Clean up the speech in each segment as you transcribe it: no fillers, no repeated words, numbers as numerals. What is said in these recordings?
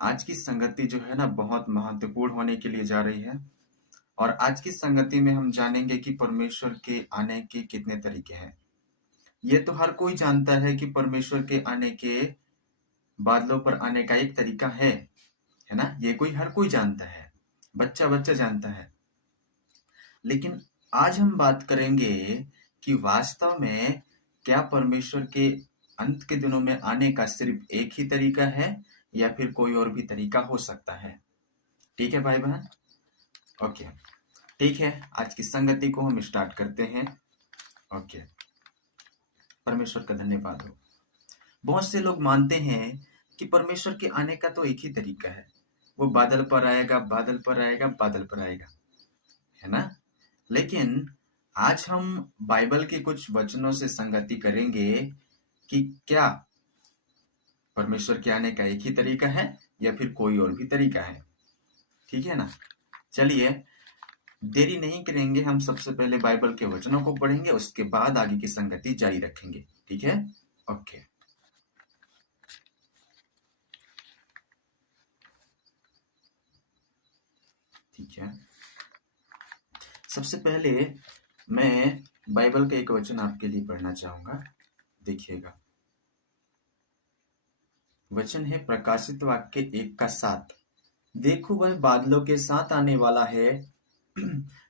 आज की संगति जो है ना बहुत महत्वपूर्ण होने के लिए जा रही है। और आज की संगति में हम जानेंगे कि परमेश्वर के आने के कितने तरीके हैं। ये तो हर कोई जानता है कि परमेश्वर के आने के बादलों पर आने का एक तरीका है ना? ये कोई हर कोई जानता है, बच्चा बच्चा जानता है। लेकिन आज हम बात करेंगे कि वास्तव में क्या परमेश्वर के अंत के दिनों में आने का सिर्फ एक ही तरीका है या फिर कोई और भी तरीका हो सकता है। ठीक है भाई बहन, ओके, ठीक है। आज की संगति को हम स्टार्ट करते हैं। ओके, परमेश्वर का धन्यवाद हो। बहुत से लोग मानते हैं कि परमेश्वर के आने का तो एक ही तरीका है, वो बादल पर आएगा, बादल पर आएगा, बादल पर आएगा, है ना? लेकिन आज हम बाइबल के कुछ वचनों से संगति करेंगे कि क्या परमेश्वर के आने का एक ही तरीका है या फिर कोई और भी तरीका है। ठीक है ना? चलिए, देरी नहीं करेंगे, हम सबसे पहले बाइबल के वचनों को पढ़ेंगे, उसके बाद आगे की संगति जारी रखेंगे। ठीक है? ओके, ठीक है। सबसे पहले मैं बाइबल का एक वचन आपके लिए पढ़ना चाहूंगा, देखिएगा। वचन है प्रकाशित वाक्य 1:7। देखो, वह बादलों के साथ आने वाला है,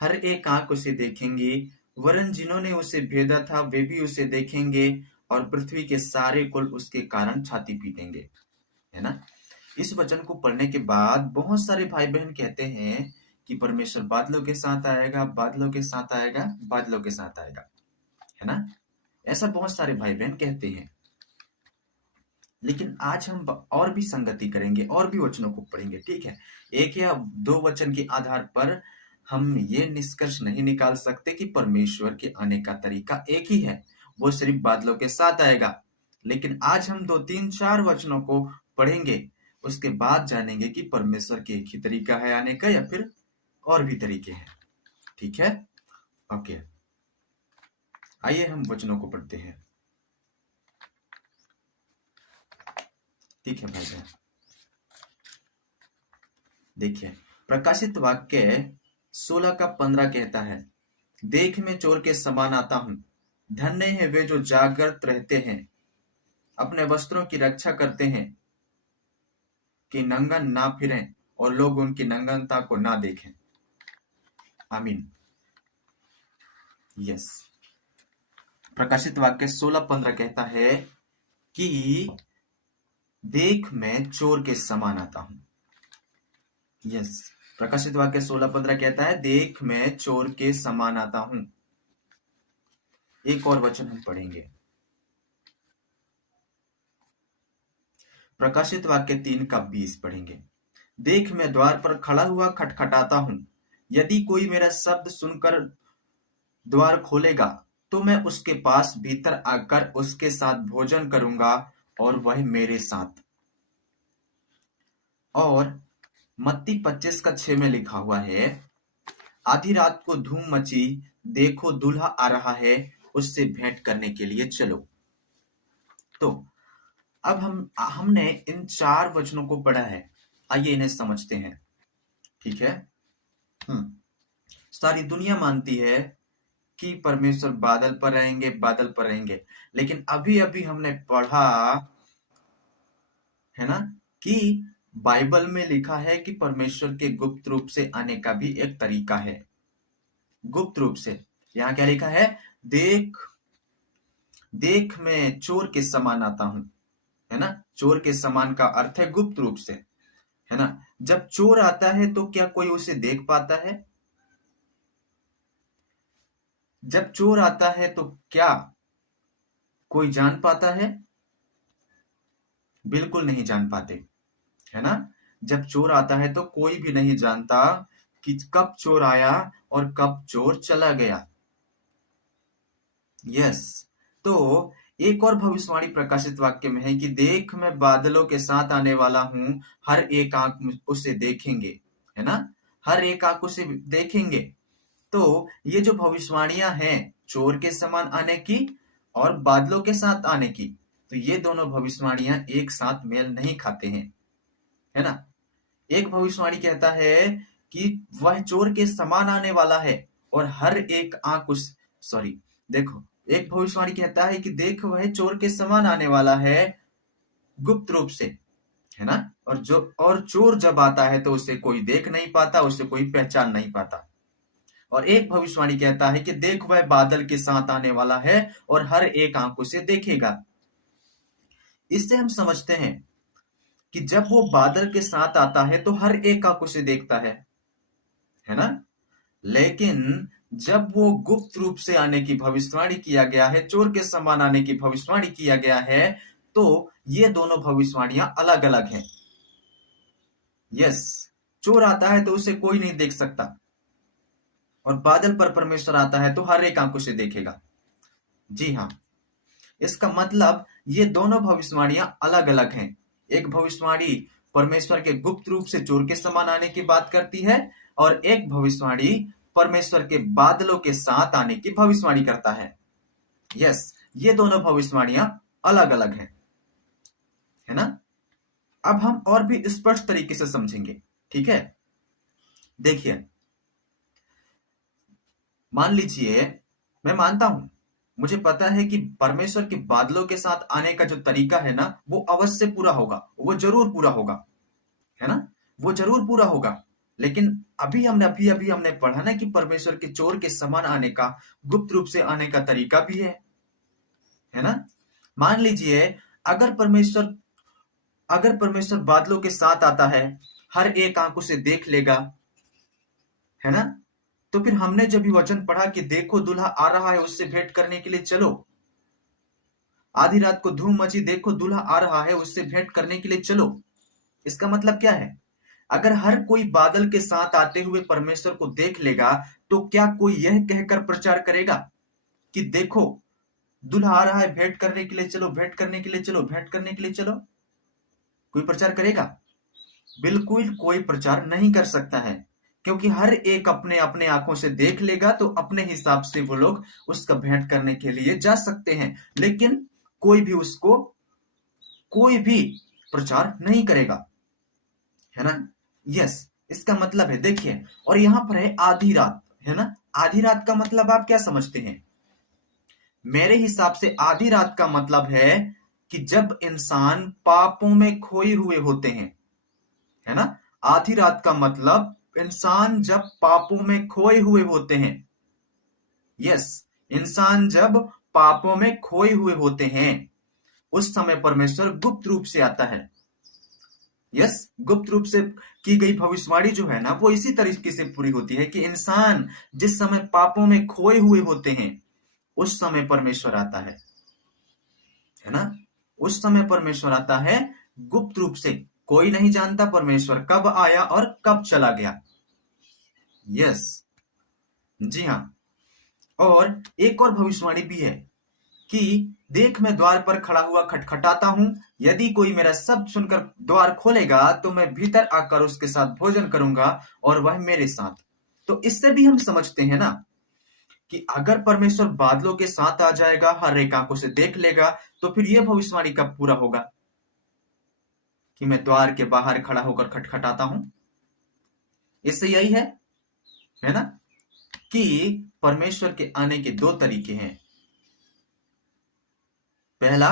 हर एक आंख उसे देखेंगी, वरन जिन्होंने उसे भेदा था वे भी उसे देखेंगे, और पृथ्वी के सारे कुल उसके कारण छाती पीटेंगे। है ना? इस वचन को पढ़ने के बाद बहुत सारे भाई बहन कहते हैं कि परमेश्वर बादलों के साथ आएगा, बादलों के साथ आएगा, बादलों के साथ आएगा। है ना? ऐसा बहुत सारे भाई बहन कहते हैं। लेकिन आज हम और भी संगति करेंगे, और भी वचनों को पढ़ेंगे। ठीक है? एक या दो वचन के आधार पर हम ये निष्कर्ष नहीं निकाल सकते कि परमेश्वर के आने का तरीका एक ही है, वो सिर्फ बादलों के साथ आएगा। लेकिन आज हम 2, 3, 4 वचनों को पढ़ेंगे, उसके बाद जानेंगे कि परमेश्वर के एक ही तरीका है आने का या फिर और भी तरीके हैं। ठीक है? ओके, आइए हम वचनों को पढ़ते हैं। ठीक है भाई बहन, देखिए, प्रकाशित वाक्य 16:15 कहता है, देख मैं चोर के समान आता हूं, धन्य है वे जो जागृत रहते हैं, अपने वस्त्रों की रक्षा करते हैं कि नंगन ना फिरें और लोग उनकी नंगनता को ना देखें। आमीन। यस, प्रकाशित वाक्य 16:15 कहता है कि देख मैं चोर के समान आता हूं। यस, प्रकाशित वाक्य 16:15 कहता है, देख मैं चोर के समान आता हूं। एक और वचन हम पढ़ेंगे, प्रकाशित वाक्य 3:20 पढ़ेंगे। देख मैं द्वार पर खड़ा हुआ खटखटाता हूं, यदि कोई मेरा शब्द सुनकर द्वार खोलेगा तो मैं उसके पास भीतर आकर उसके साथ भोजन करूंगा और वह मेरे साथ। और मत्ती 25:6 में लिखा हुआ है, आधी रात को धूम मची, देखो दूल्हा आ रहा है, उससे भेंट करने के लिए चलो। तो अब हमने इन 4 वचनों को पढ़ा है, आइए इन्हें समझते हैं। ठीक है? सारी दुनिया मानती है कि परमेश्वर बादल पर रहेंगे, बादल पर रहेंगे। लेकिन अभी अभी हमने पढ़ा है ना कि बाइबल में लिखा है कि परमेश्वर के गुप्त रूप से आने का भी एक तरीका है। गुप्त रूप से, यहाँ क्या लिखा है? देख देख मैं चोर के समान आता हूं। है ना? चोर के समान का अर्थ है गुप्त रूप से। है ना? जब चोर आता है तो क्या कोई उसे देख पाता है? जब चोर आता है तो क्या कोई जान पाता है? बिल्कुल नहीं जान पाते। है ना? जब चोर आता है तो कोई भी नहीं जानता कि कब चोर आया और कब चोर चला गया। यस, तो एक और भविष्यवाणी प्रकाशित वाक्य में है कि देख मैं बादलों के साथ आने वाला हूं, हर एक आंख उसे देखेंगे। है ना? हर एक आंख उसे देखेंगे। तो ये जो भविष्यवाणियां हैं चोर के समान आने की और बादलों के साथ आने की, तो ये दोनों भविष्यवाणियां एक साथ मेल नहीं खाते हैं। है ना? एक भविष्यवाणी कहता है कि वह चोर के समान आने वाला है और हर एक आंख उस सॉरी देखो, एक भविष्यवाणी कहता है कि देख वह चोर के समान आने वाला है गुप्त रूप से, है ना। और चोर जब आता है तो उसे कोई देख नहीं पाता, उसे कोई पहचान नहीं पाता। और एक भविष्यवाणी कहता है कि देख वह बादल के साथ आने वाला है और हर एक आंख उसे देखेगा। इससे हम समझते हैं कि जब वो बादल के साथ आता है तो हर एक आंख उसे देखता है ना। लेकिन जब वो गुप्त रूप से आने की भविष्यवाणी किया गया है, चोर के समान आने की भविष्यवाणी किया गया है, तो ये दोनों भविष्यवाणियां अलग अलग हैं। यस, चोर आता है तो उसे कोई नहीं देख सकता और बादल पर परमेश्वर आता है तो हर एक आंख उसे देखेगा। जी हाँ, इसका मतलब ये दोनों भविष्यवाणियां अलग अलग हैं। एक भविष्यवाणी परमेश्वर के गुप्त रूप से चोर के समान आने की बात करती है और एक भविष्यवाणी परमेश्वर के बादलों के साथ आने की भविष्यवाणी करता है। यस, ये दोनों भविष्यवाणियां अलग अलग है ना। अब हम और भी स्पष्ट तरीके से समझेंगे, ठीक है। देखिए, मान लीजिए मैं मानता हूं, मुझे पता है कि परमेश्वर के बादलों के साथ आने का जो तरीका है ना, वो अवश्य पूरा होगा, वो जरूर पूरा होगा, है ना, वो जरूर पूरा होगा। लेकिन अभी हमने पढ़ा ना कि परमेश्वर के चोर के समान आने का, गुप्त रूप से आने का तरीका भी है ना। मान लीजिए अगर परमेश्वर बादलों के साथ आता है, हर एक आंख उसे देख लेगा, है ना। तो फिर हमने जब ये वचन पढ़ा कि देखो दूल्हा आ रहा है, उससे भेंट करने के लिए चलो, आधी रात को धूम मची, देखो दूल्हा आ रहा है, उससे भेंट करने के लिए चलो, इसका मतलब क्या है? अगर हर कोई बादल के साथ आते हुए परमेश्वर को देख लेगा, तो क्या कोई यह कहकर प्रचार करेगा कि देखो दूल्हा आ रहा है, भेंट करने के लिए चलो, भेंट करने के लिए चलो, भेंट करने के लिए चलो? कोई प्रचार करेगा? बिल्कुल कोई प्रचार नहीं कर सकता है, क्योंकि हर एक अपने अपने आंखों से देख लेगा तो अपने हिसाब से वो लोग उसका भेंट करने के लिए जा सकते हैं, लेकिन कोई भी प्रचार नहीं करेगा, है ना। यस, इसका मतलब है, देखिए, और यहां पर है आधी रात, है ना। आधी रात का मतलब आप क्या समझते हैं? मेरे हिसाब से आधी रात का मतलब है कि जब इंसान पापों में खोए हुए होते हैं, है ना। आधी रात का मतलब इंसान जब पापों में खोए हुए होते हैं। यस, इंसान जब पापों में खोए हुए होते हैं, उस समय परमेश्वर गुप्त रूप से आता है। यस, गुप्त रूप से की गई भविष्यवाणी जो है ना, वो इसी तरीके से पूरी होती है कि इंसान जिस समय पापों में खोए हुए होते हैं, उस समय परमेश्वर आता है ना। उस समय परमेश्वर आता है गुप्त रूप से, कोई नहीं जानता परमेश्वर कब आया और कब चला गया। यस, जी हाँ। और एक और भविष्यवाणी भी है कि देख मैं द्वार पर खड़ा हुआ खटखटाता हूं, यदि कोई मेरा शब्द सुनकर द्वार खोलेगा तो मैं भीतर आकर उसके साथ भोजन करूंगा और वह मेरे साथ। तो इससे भी हम समझते हैं ना कि अगर परमेश्वर बादलों के साथ आ जाएगा, हर एक आंखों से देख लेगा, तो फिर यह भविष्यवाणी कब पूरा होगा कि मैं द्वार के बाहर खड़ा होकर खटखटाता हूं। इससे यही है ना, कि परमेश्वर के आने के दो तरीके हैं। पहला,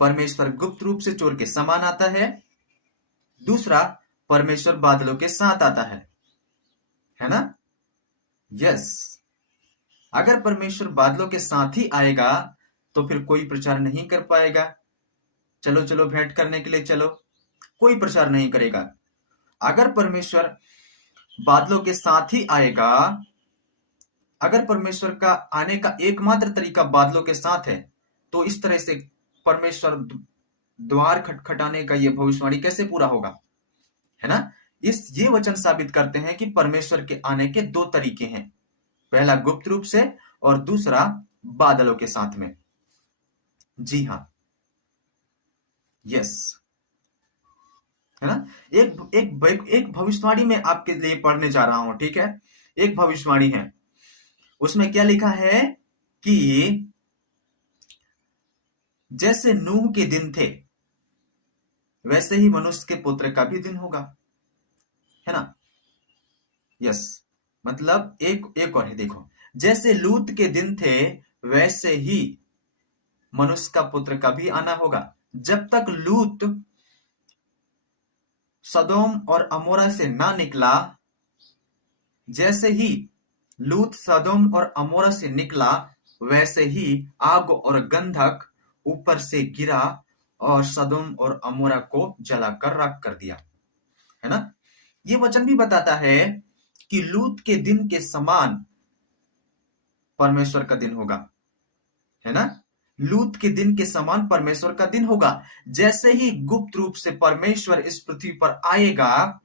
परमेश्वर गुप्त रूप से चोर के समान आता है। दूसरा, परमेश्वर बादलों के साथ आता है ना। यस, अगर परमेश्वर बादलों के साथ ही आएगा तो फिर कोई प्रचार नहीं कर पाएगा, चलो चलो भेंट करने के लिए चलो, कोई प्रचार नहीं करेगा। अगर परमेश्वर बादलों के साथ ही आएगा, अगर परमेश्वर का आने का एकमात्र तरीका बादलों के साथ है, तो इस तरह से परमेश्वर द्वार खटखटाने का यह भविष्यवाणी कैसे पूरा होगा, है ना। ये वचन साबित करते हैं कि परमेश्वर के आने के दो तरीके हैं, पहला गुप्त रूप से और दूसरा बादलों के साथ में। जी हाँ, यस, है ना। एक भविष्यवाणी में आपके लिए पढ़ने जा रहा हूं, ठीक है। एक भविष्यवाणी है, उसमें क्या लिखा है कि जैसे नूह के दिन थे, वैसे ही मनुष्य के पुत्र का भी दिन होगा। है ना। यस, मतलब एक और है, देखो, जैसे लूत के दिन थे वैसे ही मनुष्य का पुत्र का भी आना होगा। जब तक लूत सदोम और अमोरा से ना निकला, जैसे ही लूत सदोम और अमोरा से निकला, वैसे ही आग और गंधक ऊपर से गिरा और सदोम और अमोरा को जलाकर राख कर दिया, है ना। ये वचन भी बताता है कि लूत के दिन के समान परमेश्वर का दिन होगा, है ना। लूत के दिन के समान परमेश्वर का दिन होगा। जैसे ही गुप्त रूप से परमेश्वर इस पृथ्वी पर आएगा,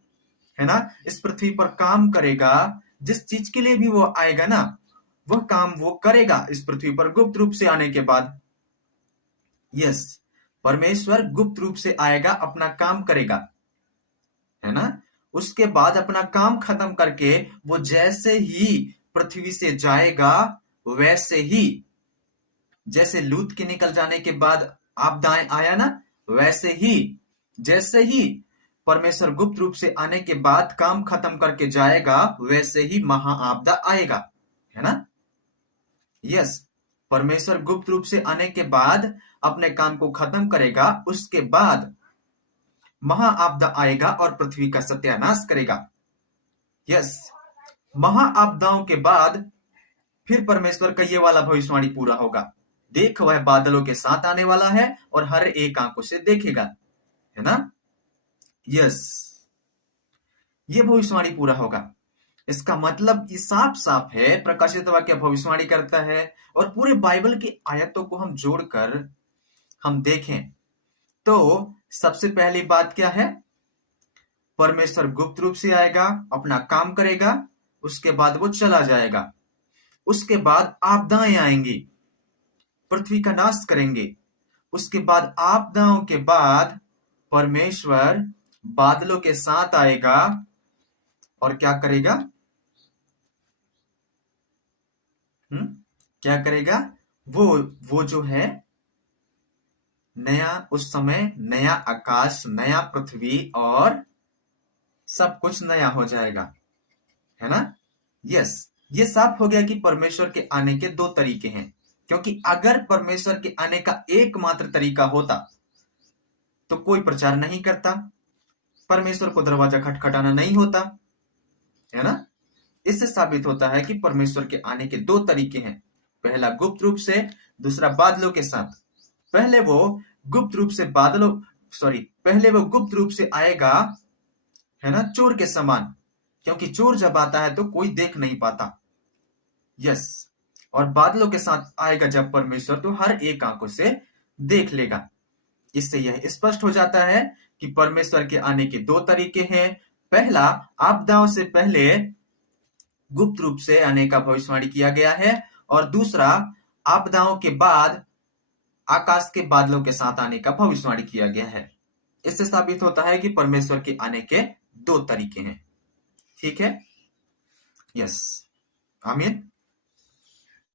है ना, इस पृथ्वी पर काम करेगा, जिस चीज के लिए भी वो आएगा ना, वह काम वो करेगा इस पृथ्वी पर गुप्त रूप से आने के बाद। यस, परमेश्वर गुप्त रूप से आएगा, अपना काम करेगा, है ना। उसके बाद अपना काम खत्म करके वो जैसे ही पृथ्वी से जाएगा, वैसे ही जैसे लूत के निकल जाने के बाद आपदाएं आया ना, वैसे ही जैसे ही परमेश्वर गुप्त रूप से आने के बाद काम खत्म करके जाएगा, वैसे ही महाआपदा आएगा, है ना। यस, परमेश्वर गुप्त रूप से आने के बाद अपने काम को खत्म करेगा, उसके बाद महाआपदा आएगा और पृथ्वी का सत्यानाश करेगा। यस, महाआपदाओं के बाद फिर परमेश्वर का ये वाला भविष्यवाणी पूरा होगा, देख वह बादलों के साथ आने वाला है और हर एक आंखों से देखेगा, है ना। यस, ये भविष्यवाणी पूरा होगा। इसका मतलब ये साफ साफ है, प्रकाशित वाक्य भविष्यवाणी करता है। और पूरे बाइबल की आयतों को हम जोड़कर हम देखें तो सबसे पहली बात क्या है, परमेश्वर गुप्त रूप से आएगा, अपना काम करेगा, उसके बाद वो चला जाएगा, उसके बाद आपदाएं आएंगी, पृथ्वी का नाश करेंगे, उसके बाद आपदाओं के बाद परमेश्वर बादलों के साथ आएगा और क्या करेगा, क्या करेगा, वो जो है नया, उस समय नया आकाश, नया पृथ्वी और सब कुछ नया हो जाएगा, है ना। यस, ये साफ हो गया कि परमेश्वर के आने के दो तरीके हैं, क्योंकि अगर परमेश्वर के आने का एकमात्र तरीका होता तो कोई प्रचार नहीं करता, परमेश्वर को दरवाजा खटखटाना नहीं होता, है ना। इससे साबित होता है कि परमेश्वर के आने के दो तरीके हैं, पहला गुप्त रूप से, दूसरा बादलों के साथ। पहले वो गुप्त रूप से पहले वो गुप्त रूप से आएगा, है ना, चोर के समान, क्योंकि चोर जब आता है तो कोई देख नहीं पाता। यस, और बादलों के साथ आएगा जब परमेश्वर, तो हर एक आंखों से देख लेगा। इससे यह स्पष्ट हो जाता है कि परमेश्वर के आने के दो तरीके हैं। पहला, आपदाओं से पहले गुप्त रूप से आने का भविष्यवाणी किया गया है, और दूसरा, आपदाओं के बाद आकाश के बादलों के साथ आने का भविष्यवाणी किया गया है। इससे साबित होता है कि परमेश्वर के आने के दो तरीके हैं। ठीक है। यस, आमीन।